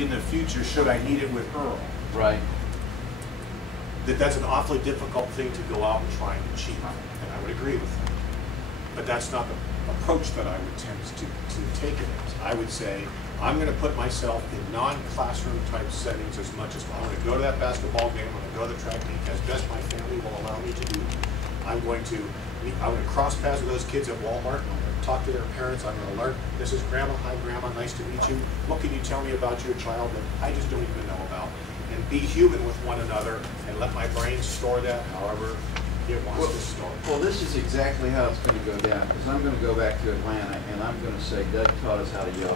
in the future should I need it with Earl. Right. That's an awfully difficult thing to go out and try and achieve, and I would agree with that. But that's not the approach that I would tend to take it as. I would say, I'm going to put myself in non-classroom type settings as much as I'm going to go to that basketball game, I'm going to go to the track meet as best my family will allow me to do. I'm going to cross paths with those kids at Walmart, I'm going to talk to their parents, I'm going to learn, this is Grandma, hi Grandma, nice to meet you. What can you tell me about your child that I just don't even know about? And be human with one another and let my brain store that however it wants to store. Well, this is exactly how it's going to go down, because I'm going to go back to Atlanta and I'm going to say Doug taught us how to yell.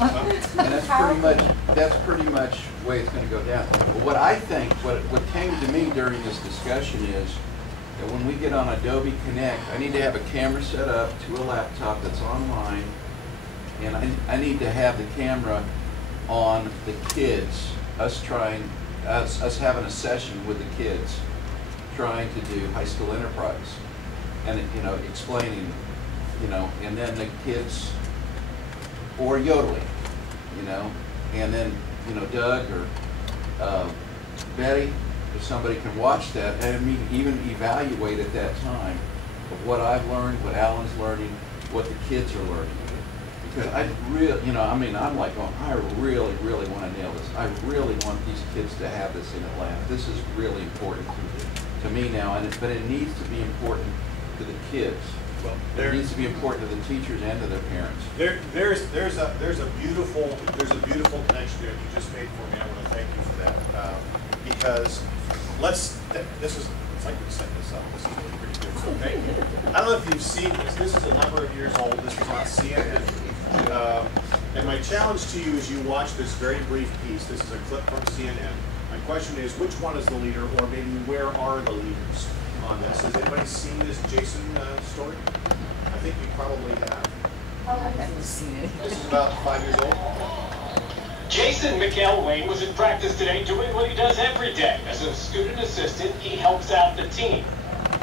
And that's pretty much the way it's going to go down. But what I think, what came to me during this discussion is that when we get on Adobe Connect, I need to have a camera set up to a laptop that's online, and I need to have the camera on the kids, us having a session with the kids, trying to do high school enterprise, and explaining, and then the kids, or yodeling, and then Doug or Betty, if somebody can watch that and even evaluate at that time of what I've learned, what Alan's learning, what the kids are learning. Because I really, I'm like, oh, I really, really want to nail this. I really want these kids to have this in Atlanta. This is really important to me now, but it needs to be important to the kids. Well, it needs to be important to the teachers and to their parents. There's a beautiful connection there you just made for me. I want to thank you for that because it's like we set this up. This is really pretty good. So thank you. I don't know if you've seen this. This is a number of years old. This is on CNN. And my challenge to you is you watch this very brief piece. This is a clip from CNN. My question is, which one is the leader, or maybe where are the leaders on this? Has anybody seen this Jason story? I think you probably have. I haven't seen it. This is about 5 years old. Jason McElwain was in practice today doing what he does every day. As a student assistant, he helps out the team.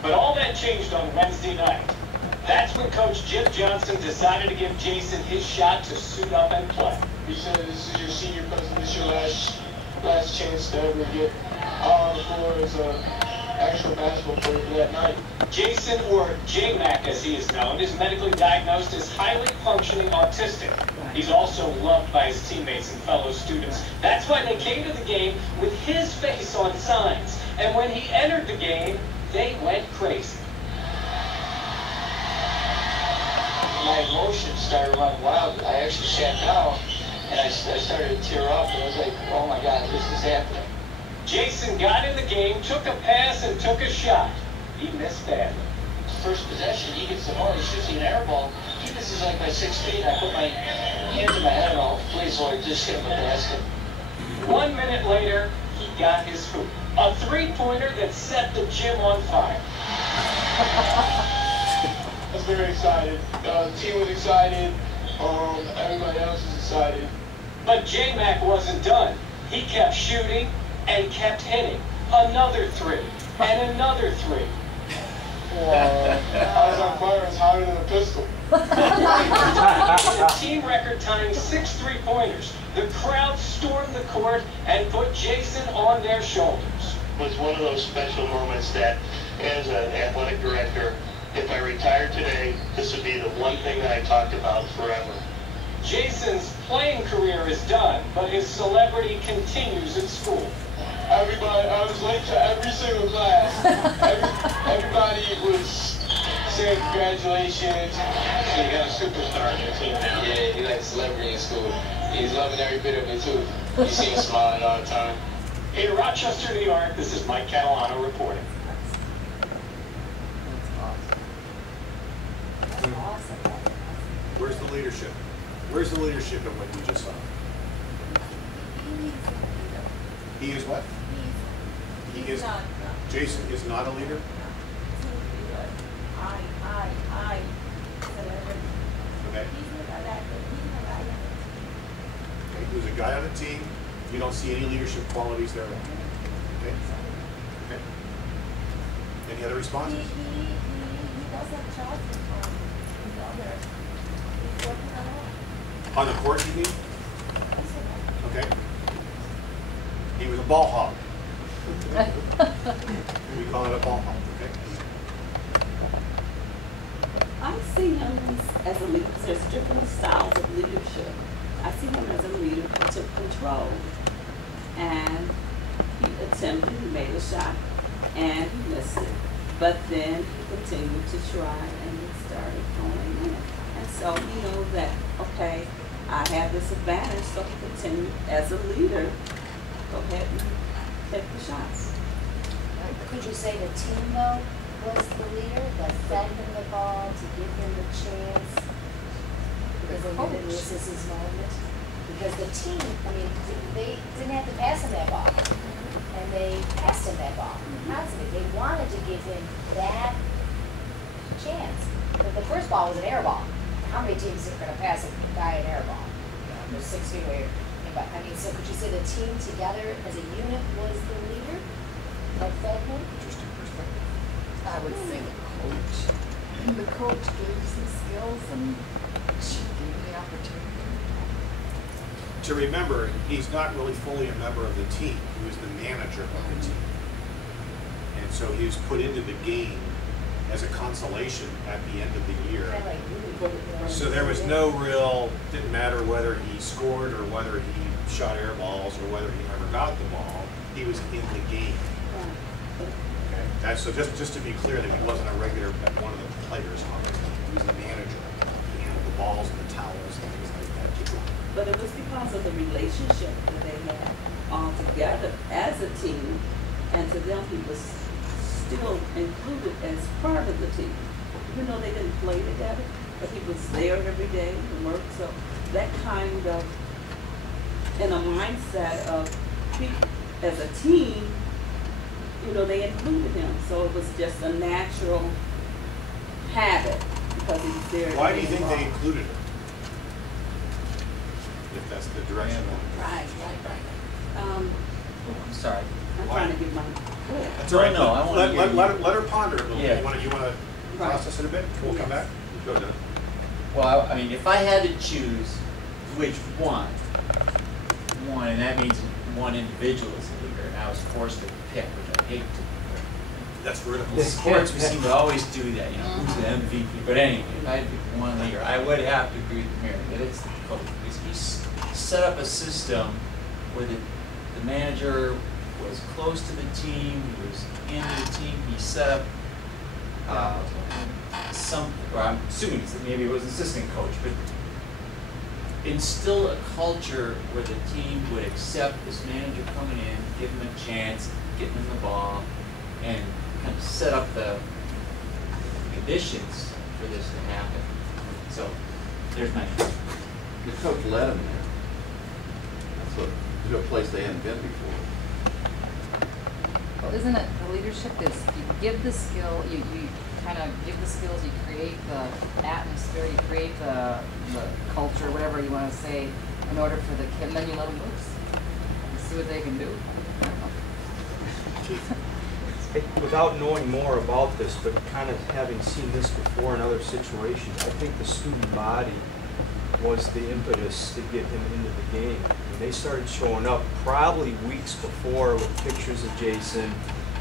But all that changed on Wednesday night. That's when Coach Jim Johnson decided to give Jason his shot to suit up and play. He said, this is your senior president, this is your last chance to ever get on the floor as an actual basketball player for that night. Jason, or J-Mac as he is known, is medically diagnosed as highly functioning autistic. He's also loved by his teammates and fellow students. That's why they came to the game with his face on signs. And when he entered the game, they went crazy. My emotions started running wild. I actually sat down and I started to tear up, and I was like, oh my God, this is happening. Jason got in the game, took a pass, and took a shot. He missed badly. First possession, he gets the ball, he shoots an air ball. He misses like by 6 feet. I put my hands in my head and all, please Lord, just hit him with the basket. 1 minute later, he got his hoop. A three-pointer that set the gym on fire. I was very excited. The team was excited. Everybody else was excited. But J-Mac wasn't done. He kept shooting and kept hitting. Another three and another three. I was on fire. It was hotter than a pistol. The team record tying 6 three-pointers. The crowd stormed the court and put Jason on their shoulders. It was one of those special moments that, as an athletic director, if I retired today, this would be the one thing that I talked about forever. Jason's playing career is done, but his celebrity continues in school. Everybody, I was late to every single class. Everybody was saying congratulations. So you got a superstar on your team now. Yeah, he's like a celebrity in school. He's loving every bit of it too. You see him smiling all the time. In Rochester, New York, this is Mike Catalano reporting. Where's the leadership? Where's the leadership in what you just saw? He is what? He is. Jason is not a leader? Okay. There's a guy on the team. You don't see any leadership qualities there. Okay. Okay. Any other responses? He doesn't trust others. He's working alone. On the court, you mean? ball hog. We call it a ball hog, okay? I see him as a leader. There's different styles of leadership. I see him as a leader who took control. And he attempted, he made a shot, and he missed it. But then he continued to try, and he started going in. And so he knows that, okay, I have this advantage, so he continued as a leader. Go ahead and take the shots. Could you say the team, though, was the leader that fed him the ball to give him the chance? Because they knew that this is his moment? Because the team, I mean, they didn't have to pass him that ball. And they passed him that ball constantly. They wanted to give him that chance. But the first ball was an air ball. How many teams are going to pass a guy an air ball? You know, they're 6 feet away. But I mean, so could you say the team together as a unit was the leader that fed him? Interesting perspective. I would say the coach. And the coach gave some skills and she gave the opportunity. To remember, he's not really fully a member of the team. He was the manager of the team. And so he was put into the game as a consolation at the end of the year. Kind of like really So there was no real, didn't matter whether he scored or whether he shot air balls or whether he never got the ball. He was in the game. Okay? That's, so just to be clear that he wasn't a regular one of the players on the team. He was the manager. He handled the balls and the towels and things like that. But it was because of the relationship that they had all together as a team, and to them he was still included as part of the team. Even though they didn't play together, but he was there every day to work. So that kind of, in a mindset of people as a team, you know, they included him. So it was just a natural habit because he was there. Why do you think they included him? If that's the direction. Right. I'm sorry. I'm trying to get my. That's all right. No, I wanna hear you. Let her ponder a little Yeah. bit. You want to process it a bit? We'll come back. Go ahead. Well, I mean, if I had to choose which one, and that means one individual is a leader, and I was forced to pick, which I hate to. That's vertical. In sports, we seem to always do that, you know, who's the MVP. But anyway, if I had to pick one leader, I would have to agree with Mary that it's the coach. Because he set up a system where the manager was close to the team, he was into the team, he set up or I'm assuming maybe it was an assistant coach, but instill a culture where the team would accept this manager coming in, give him a chance, getting him the ball, and kind of set up the conditions for this to happen. So there's my choice. The coach led them there. That's a place they hadn't been before. Well, isn't it the leadership is you give the skill, you kind of give the skills, you create the atmosphere, you create the culture, whatever you want to say, in order for the kid, and then you let them loose. You see what they can do. Without knowing more about this, but kind of having seen this before in other situations, I think the student body was the impetus to get him into the game. And they started showing up probably weeks before with pictures of Jason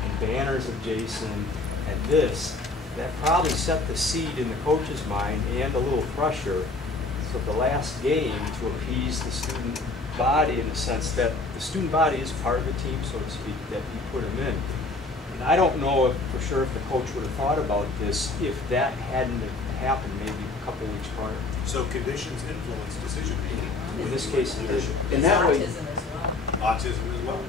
and banners of Jason and this. That probably set the seed in the coach's mind and a little pressure for the last game to appease the student body in the sense that the student body is part of the team, so to speak, that he put him in. And I don't know for sure if the coach would have thought about this if that hadn't happened maybe a couple weeks prior. So conditions influence decision making. In this case, it did. In that way, Autism as well. Autism as well.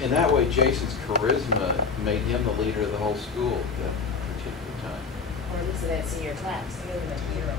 in that way, Jason's charisma made him the leader of the whole school at that particular time. Or at least of that senior class. He wasn't a hero.